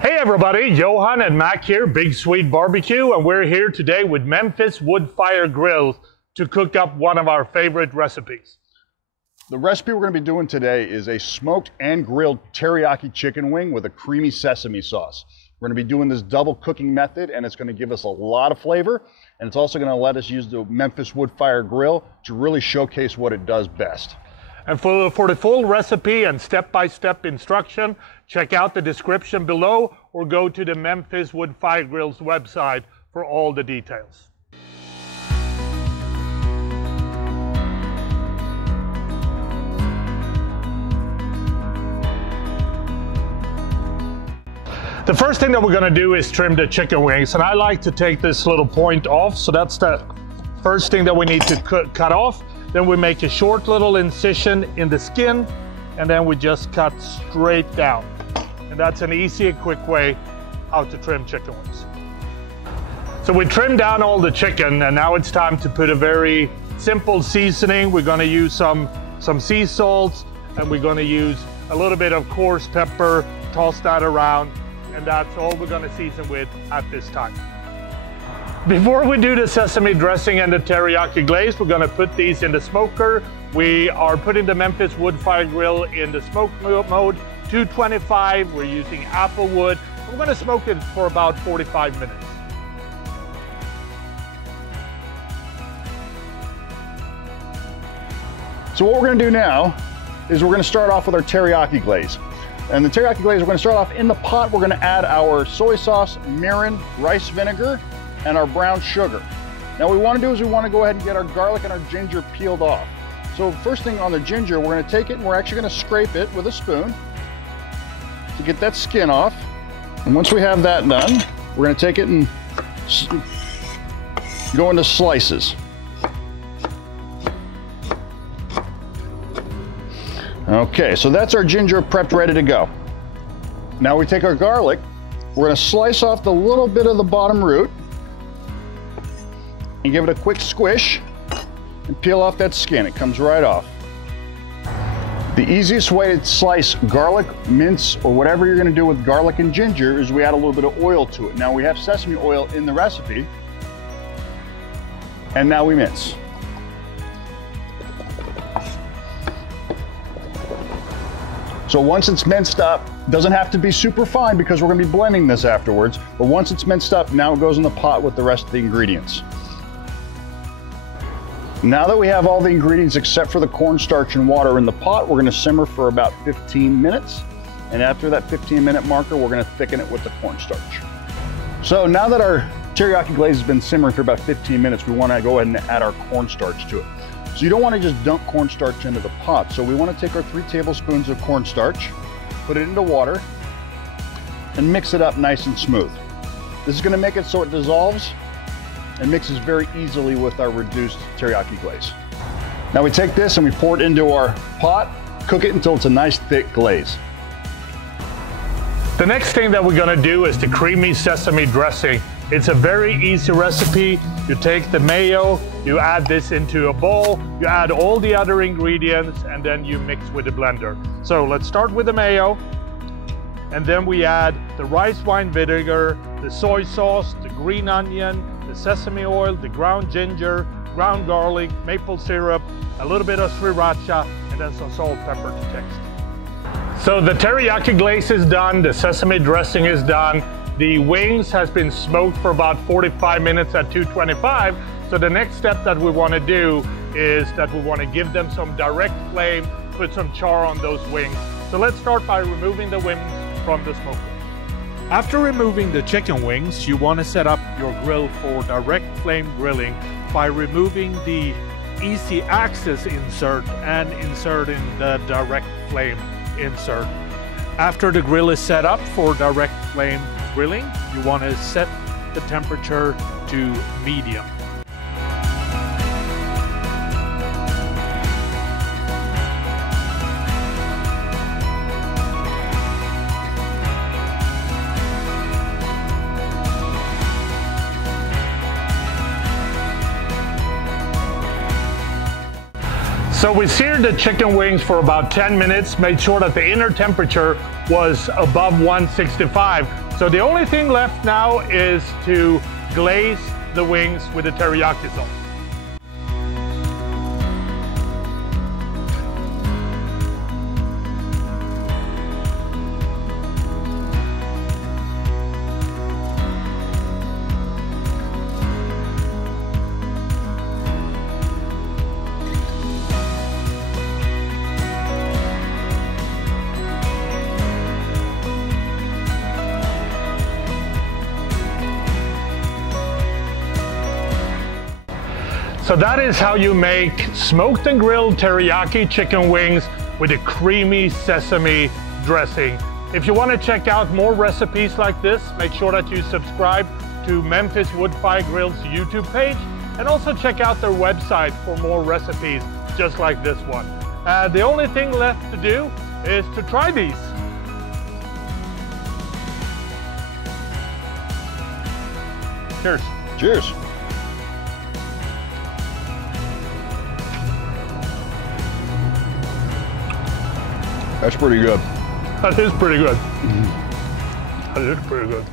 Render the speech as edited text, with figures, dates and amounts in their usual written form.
Hey everybody, Johan and Mac here, Big Sweet Barbecue, and we're here today with Memphis Wood Fire Grill to cook up one of our favorite recipes. The recipe we're going to be doing today is a smoked and grilled teriyaki chicken wing with a creamy sesame sauce. We're going to be doing this double cooking method, and it's going to give us a lot of flavor, and it's also going to let us use the Memphis Wood Fire Grill to really showcase what it does best. And for the full recipe and step-by-step instruction, check out the description below or go to the Memphis Wood Fire Grill's website for all the details. The first thing that we're going to do is trim the chicken wings, and I like to take this little point off, so that's the first thing that we need to cut off. Then we make a short little incision in the skin, and then we just cut straight down. And that's an easy and quick way how to trim chicken wings. So we trimmed down all the chicken, and now it's time to put a very simple seasoning. We're going to use some sea salts, and we're going to use a little bit of coarse pepper, toss that around, and that's all we're going to season with at this time. Before we do the sesame dressing and the teriyaki glaze, we're going to put these in the smoker. We are putting the Memphis Wood Fire Grill in the smoke mode, 225. We're using apple wood. We're going to smoke it for about 45 minutes. So what we're going to do now is we're going to start off with our teriyaki glaze. And the teriyaki glaze, we're going to start off in the pot. We're going to add our soy sauce, mirin, rice vinegar, and our brown sugar. Now what we want to do is we want to go ahead and get our garlic and our ginger peeled off. So first thing on the ginger, we're going to take it and we're actually going to scrape it with a spoon to get that skin off. And once we have that done, we're going to take it and go into slices. Okay, so that's our ginger prepped, ready to go. Now we take our garlic, we're going to slice off the little bit of the bottom root and give it a quick squish and peel off that skin. It comes right off. The easiest way to slice garlic, mince, or whatever you're going to do with garlic and ginger is we add a little bit of oil to it. Now we have sesame oil in the recipe, and now we mince. So once it's minced up, doesn't have to be super fine because we're going to be blending this afterwards, but once it's minced up, now it goes in the pot with the rest of the ingredients. Now that we have all the ingredients except for the cornstarch and water in the pot, we're going to simmer for about 15 minutes. And after that 15-minute marker, we're going to thicken it with the cornstarch. So now that our teriyaki glaze has been simmering for about 15 minutes, we want to go ahead and add our cornstarch to it. So you don't want to just dump cornstarch into the pot. So we want to take our 3 tablespoons of cornstarch, put it into water, and mix it up nice and smooth. This is going to make it so it dissolves and mixes very easily with our reduced teriyaki glaze. Now we take this and we pour it into our pot, cook it until it's a nice thick glaze. The next thing that we're going to do is the creamy sesame dressing. It's a very easy recipe. You take the mayo, you add this into a bowl, you add all the other ingredients, and then you mix with the blender. So let's start with the mayo, and then we add the rice wine vinegar, the soy sauce, the green onion, the sesame oil, the ground ginger, ground garlic, maple syrup, a little bit of sriracha, and then some salt, pepper to taste. So the teriyaki glaze is done, the sesame dressing is done, the wings has been smoked for about 45 minutes at 225. So the next step that we want to do is that we want to give them some direct flame, put some char on those wings. So let's start by removing the wings from the smoker. After removing the chicken wings, you want to set up your grill for direct flame grilling by removing the easy access insert and inserting the direct flame insert. After the grill is set up for direct flame grilling, you want to set the temperature to medium. So we seared the chicken wings for about 10 minutes, made sure that the inner temperature was above 165. So the only thing left now is to glaze the wings with the teriyaki sauce. So that is how you make smoked and grilled teriyaki chicken wings with a creamy sesame dressing. If you want to check out more recipes like this, make sure that you subscribe to Memphis Wood Fire Grill's YouTube page, and also check out their website for more recipes just like this one. The only thing left to do is to try these. Cheers. Cheers. That's pretty good. That is pretty good. That is pretty good.